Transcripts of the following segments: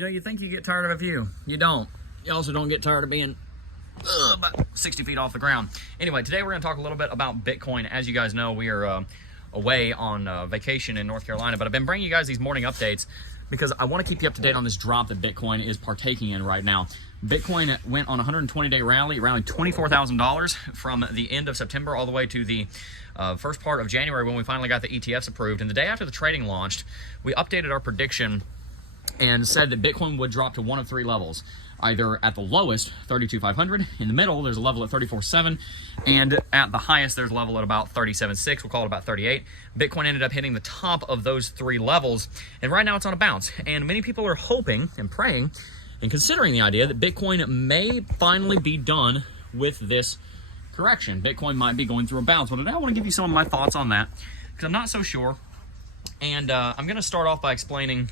You know, you think you get tired of a view. You don't. You also don't get tired of being about 60 feet off the ground. Anyway, today we're going to talk a little bit about Bitcoin. As you guys know, we are away on vacation in North Carolina, but I've been bringing you guys these morning updates because I want to keep you up to date on this drop that Bitcoin is partaking in right now. Bitcoin went on a 120-day rally, rallied $24,000 from the end of September all the way to the first part of January when we finally got the ETFs approved. And the day after the trading launched, we updated our prediction and said that Bitcoin would drop to one of three levels. Either at the lowest, 32,500, in the middle, there's a level at 34,700, and at the highest, there's a level at about 37,600, we'll call it about 38. Bitcoin ended up hitting the top of those three levels, and right now it's on a bounce. And many people are hoping and praying and considering the idea that Bitcoin may finally be done with this correction. Bitcoin might be going through a bounce. Well, today I want to give you some of my thoughts on that, because I'm not so sure. And I'm going to start off by explaining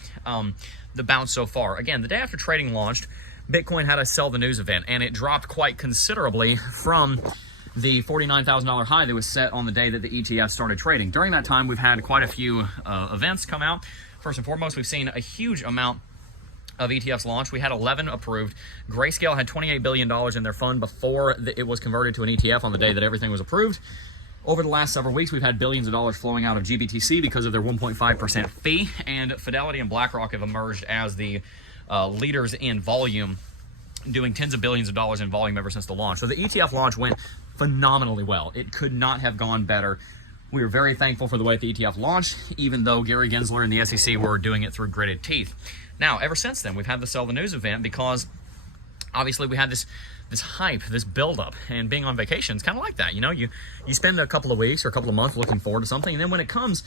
the bounce so far. Again, the day after trading launched, Bitcoin had a sell the news event, and it dropped quite considerably from the $49,000 high that was set on the day that the ETF started trading. During that time, we've had quite a few events come out. First and foremost, we've seen a huge amount of ETFs launched. We had 11 approved. Grayscale had $28 billion in their fund before it was converted to an ETF on the day that everything was approved. Over the last several weeks, we've had billions of dollars flowing out of GBTC because of their 1.5% fee, and Fidelity and BlackRock have emerged as the leaders in volume, doing tens of billions of dollars in volume ever since the launch. So the ETF launch went phenomenally well. It could not have gone better. We were very thankful for the way the ETF launched, even though Gary Gensler and the SEC were doing it through gritted teeth. Now, ever since then, we've had the Sell the News event because obviously we had this hype, this buildup, and being on vacation is kind of like that. You know, you spend a couple of weeks or a couple of months looking forward to something, and then when it comes,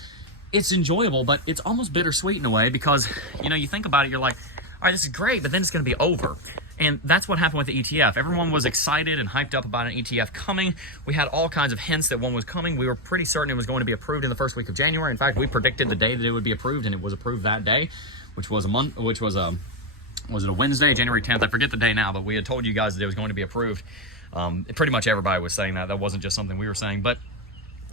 it's enjoyable, but it's almost bittersweet in a way because, you know, you think about it, you're like, all right, this is great, but then it's going to be over. And that's what happened with the ETF. Everyone was excited and hyped up about an ETF coming. We had all kinds of hints that one was coming. We were pretty certain it was going to be approved in the first week of January. In fact, we predicted the day that it would be approved, and it was approved that day, which was was it a Wednesday, January 10th? I forget the day now, but we had told you guys that it was going to be approved. Pretty much everybody was saying that. That wasn't just something we were saying. But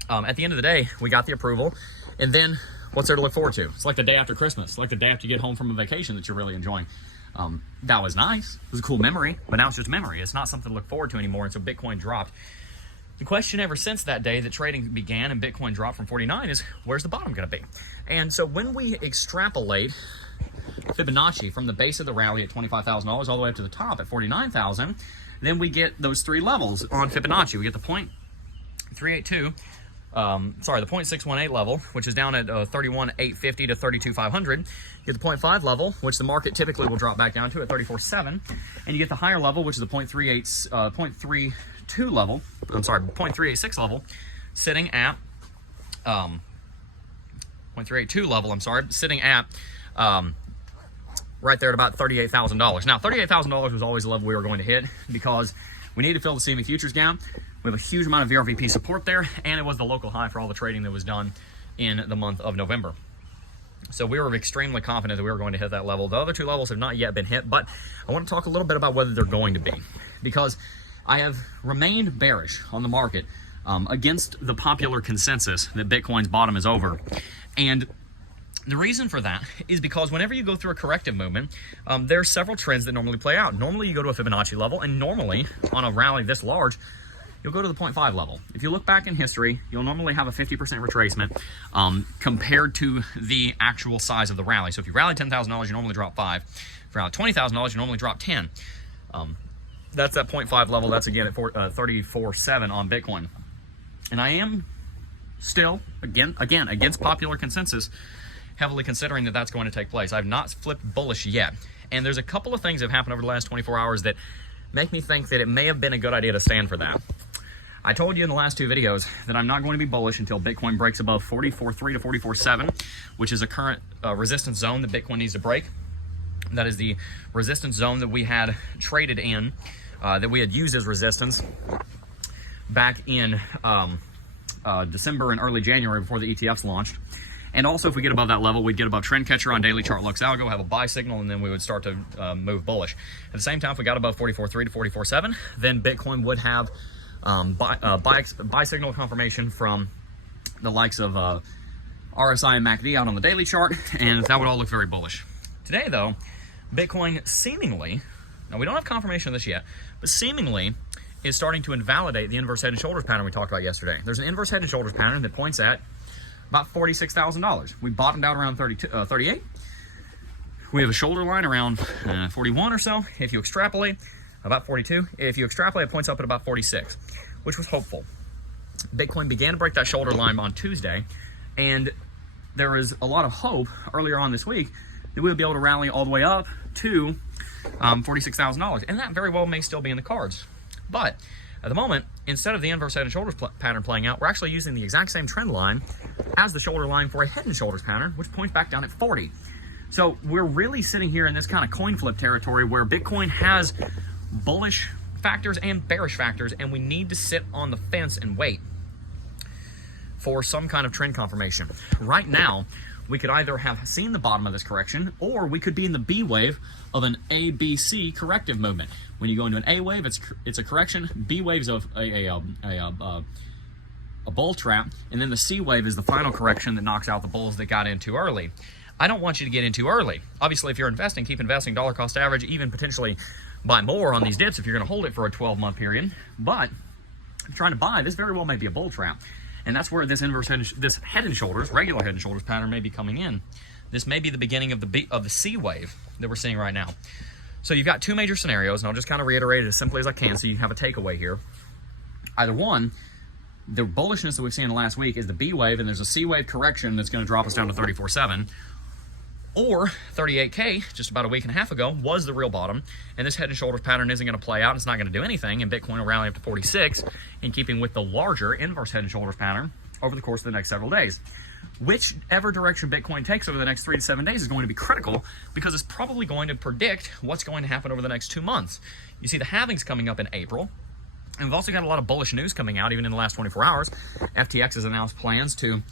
at the end of the day, we got the approval. And then what's there to look forward to? It's like the day after Christmas, like the day after you get home from a vacation that you're really enjoying. That was nice. It was a cool memory, but now it's just memory. It's not something to look forward to anymore. And so Bitcoin dropped. The question ever since that day that trading began and Bitcoin dropped from 49 is, where's the bottom going to be? And so when we extrapolate Fibonacci from the base of the rally at $25,000 all the way up to the top at $49,000, then we get those three levels on Fibonacci. We get the 0.382, the 0.618 level, which is down at 31,850 to 32,500. You get the 0.5 level, which the market typically will drop back down to at 34,700, and you get the higher level, which is the 0.32 level. I'm sorry, 0.386 level, sitting at 0.382 level. I'm sorry, sitting at right there at about $38,000. Now, $38,000 was always a level we were going to hit because we need to fill the CME futures gap. We have a huge amount of VRVP support there, and it was the local high for all the trading that was done in the month of November. So we were extremely confident that we were going to hit that level. The other two levels have not yet been hit, but I want to talk a little bit about whether they're going to be, because I have remained bearish on the market against the popular consensus that Bitcoin's bottom is over. And the reason for that is because whenever you go through a corrective movement, there are several trends that normally play out. Normally you go to a Fibonacci level, and normally on a rally this large, you'll go to the 0.5 level. If you look back in history, you'll normally have a 50% retracement compared to the actual size of the rally. So if you rally $10,000, you normally drop 5. If you rally $20,000, you normally drop 10. That's that 0.5 level. That's again at 34,700 on Bitcoin. And I am still, again, against popular consensus, heavily considering that that's going to take place. I've not flipped bullish yet. And there's a couple of things that have happened over the last 24 hours that make me think that it may have been a good idea to stand for that. I told you in the last two videos that I'm not going to be bullish until Bitcoin breaks above 44.3 to 44.7, which is a current resistance zone that Bitcoin needs to break. That is the resistance zone that we had traded in, that we had used as resistance back in December and early January before the ETFs launched. And also, if we get above that level, we'd get above trend catcher on daily chart Lux Algo, have a buy signal, and then we would start to move bullish. At the same time, if we got above 44.3 to 44.7, then Bitcoin would have buy signal confirmation from the likes of RSI and MACD out on the daily chart, and that would all look very bullish. Today, though, Bitcoin seemingly, now we don't have confirmation of this yet, but seemingly is starting to invalidate the inverse head and shoulders pattern we talked about yesterday. There's an inverse head and shoulders pattern that points at about $46,000. We bottomed out around 38. We have a shoulder line around 41 or so. If you extrapolate, about 42. If you extrapolate, it points up at about 46, which was hopeful. Bitcoin began to break that shoulder line on Tuesday, and there was a lot of hope earlier on this week that we would be able to rally all the way up to $46,000, and that very well may still be in the cards. But at the moment, instead of the inverse head and shoulders pattern playing out, we're actually using the exact same trend line as the shoulder line for a head and shoulders pattern, which points back down at 40. So we're really sitting here in this kind of coin flip territory where Bitcoin has bullish factors and bearish factors, and we need to sit on the fence and wait for some kind of trend confirmation. Right now, we could either have seen the bottom of this correction, or we could be in the B wave of an ABC corrective movement. When you go into an A wave, it's a correction. B wave's of a bull trap, and then the C wave is the final correction that knocks out the bulls that got in too early. I don't want you to get in too early. Obviously, if you're investing, keep investing dollar cost average, even potentially buy more on these dips if you're going to hold it for a 12-month period. But if you're trying to buy, this very well may be a bull trap. And that's where this this head and shoulders, regular head and shoulders pattern may be coming in. This may be the beginning of the C wave that we're seeing right now. So you've got two major scenarios, and I'll just kind of reiterate it as simply as I can so you have a takeaway here. Either one, the bullishness that we've seen in the last week is the B wave, and there's a C wave correction that's going to drop us down to 34.7. Or 38K, just about a week and a half ago, was the real bottom, and this head and shoulders pattern isn't going to play out. It's not going to do anything, and Bitcoin will rally up to 46, in keeping with the larger inverse head and shoulders pattern over the course of the next several days. Whichever direction Bitcoin takes over the next 3 to 7 days is going to be critical, because it's probably going to predict what's going to happen over the next 2 months. You see the halvings coming up in April, and we've also got a lot of bullish news coming out even in the last 24 hours. FTX has announced plans to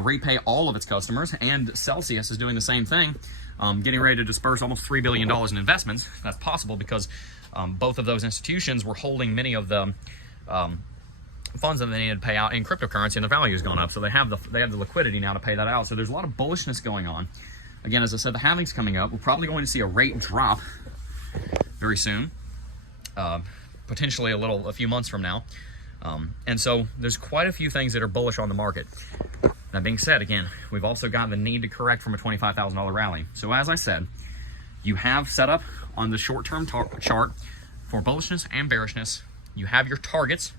repay all of its customers, and Celsius is doing the same thing, getting ready to disperse almost $3 billion in investments. That's possible because both of those institutions were holding many of the funds that they needed to pay out in cryptocurrency, and the value has gone up. So they have the liquidity now to pay that out. So there's a lot of bullishness going on. Again, as I said, the halving's coming up. We're probably going to see a rate drop very soon. Potentially a few months from now. And so there's quite a few things that are bullish on the market. That being said, again, we've also got the need to correct from a $25,000 rally. So as I said, you have set up on the short-term chart for bullishness and bearishness. You have your targets,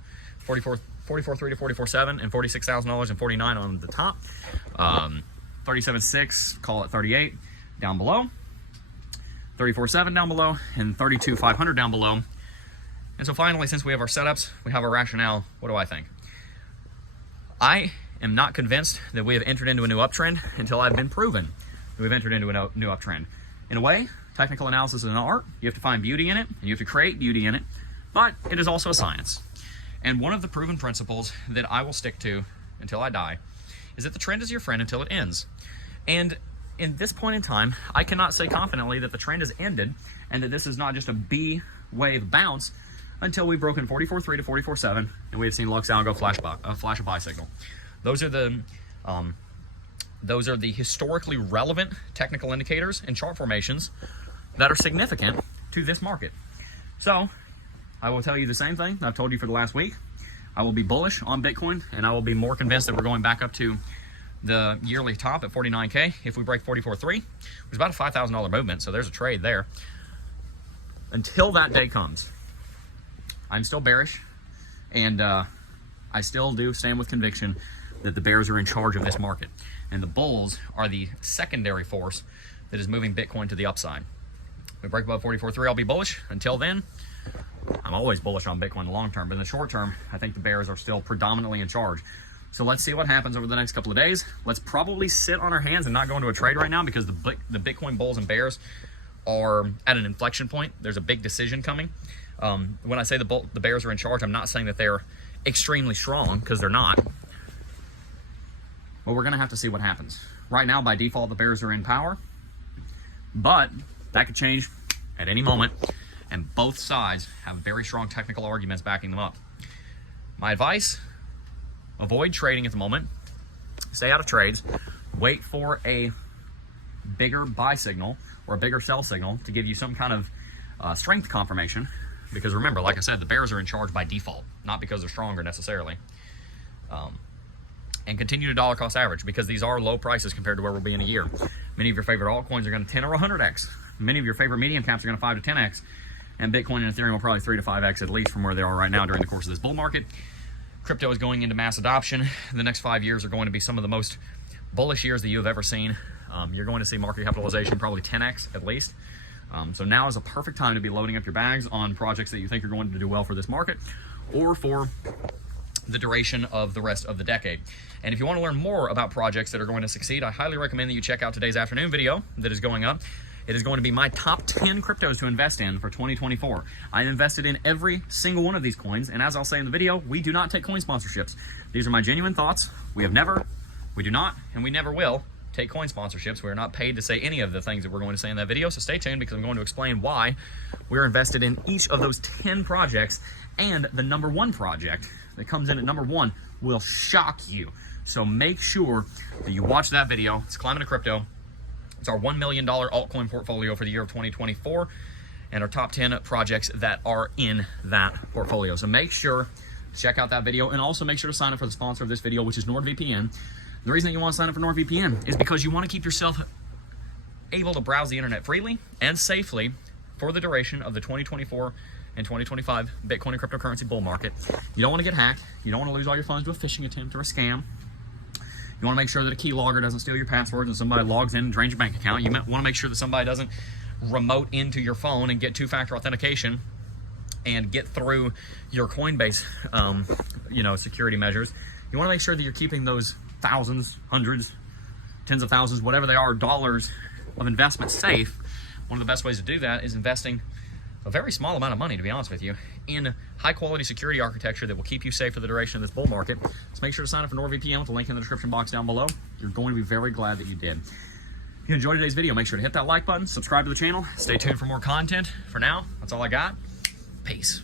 44.3 to 44.7 and $46,000 and 49 on the top. 37.6, call it 38 down below. 34.7 down below, and 32.500 down below. And so finally, since we have our setups, we have our rationale, what do I think? I am not convinced that we have entered into a new uptrend until I've been proven that we've entered into a new uptrend. In a way, technical analysis is an art. You have to find beauty in it, and you have to create beauty in it, but it is also a science. And one of the proven principles that I will stick to until I die is that the trend is your friend until it ends. And in this point in time, I cannot say confidently that the trend has ended and that this is not just a B wave bounce until we've broken 44.3 to 44.7 and we've seen Lux Algo flash a buy signal. Those are the historically relevant technical indicators and chart formations that are significant to this market. So I will tell you the same thing I've told you for the last week. I will be bullish on Bitcoin, and I will be more convinced that we're going back up to the yearly top at 49K if we break 44.3. It was about a $5,000 movement, so there's a trade there. Until that day comes, I'm still bearish, and I still do stand with conviction that the bears are in charge of this market, and the bulls are the secondary force that is moving Bitcoin to the upside. If we break above 44.3, I'll be bullish. Until then, I'm always bullish on Bitcoin in the long term, but in the short term, I think the bears are still predominantly in charge. So let's see what happens over the next couple of days. Let's probably sit on our hands and not go into a trade right now, because the Bitcoin bulls and bears are at an inflection point. There's a big decision coming. When I say the bears are in charge, I'm not saying that they're extremely strong, because they're not. But we're going to have to see what happens. Right now, by default, the bears are in power, but that could change at any moment. And both sides have very strong technical arguments backing them up. My advice, avoid trading at the moment. Stay out of trades. Wait for a bigger buy signal or a bigger sell signal to give you some kind of strength confirmation. Because remember, like I said, the bears are in charge by default, not because they're stronger necessarily. And continue to dollar cost average, because these are low prices compared to where we'll be in a year. Many of your favorite altcoins are going to 10 or 100x. Many of your favorite medium caps are going to 5 to 10x. And Bitcoin and Ethereum will probably 3 to 5x at least from where they are right now during the course of this bull market. Crypto is going into mass adoption. The next 5 years are going to be some of the most bullish years that you have ever seen. You're going to see market capitalization probably 10x at least. So now is a perfect time to be loading up your bags on projects that you think are going to do well for this market or for the duration of the rest of the decade. And if you want to learn more about projects that are going to succeed, I highly recommend that you check out today's afternoon video that is going up. It is going to be my top 10 cryptos to invest in for 2024. I invested in every single one of these coins, and as I'll say in the video, we do not take coin sponsorships. These are my genuine thoughts. We do not, and we never will take coin sponsorships. We are not paid to say any of the things that we're going to say in that video, so stay tuned because I'm going to explain why we're invested in each of those 10 projects, and the number one project that comes in at number one will shock you. So make sure that you watch that video. It's Climbing to Crypto. It's our $1 million altcoin portfolio for the year of 2024 and our top 10 projects that are in that portfolio. So make sure to check out that video, and also make sure to sign up for the sponsor of this video, which is NordVPN. The reason that you want to sign up for NordVPN is because you want to keep yourself able to browse the internet freely and safely for the duration of the 2024 and 2025 Bitcoin and cryptocurrency bull market. You don't want to get hacked. You don't want to lose all your funds to a phishing attempt or a scam. You want to make sure that a keylogger doesn't steal your passwords and somebody logs in and drains your bank account. You want to make sure that somebody doesn't remote into your phone and get two-factor authentication and get through your Coinbase, security measures. You want to make sure that you're keeping those thousands, hundreds, tens of thousands, whatever they are, dollars of investment safe. One of the best ways to do that is investing a very small amount of money, to be honest with you, in high-quality security architecture that will keep you safe for the duration of this bull market. So make sure to sign up for NordVPN with the link in the description box down below. You're going to be very glad that you did. If you enjoyed today's video, make sure to hit that like button, subscribe to the channel, stay tuned for more content. For now, that's all I got. Peace.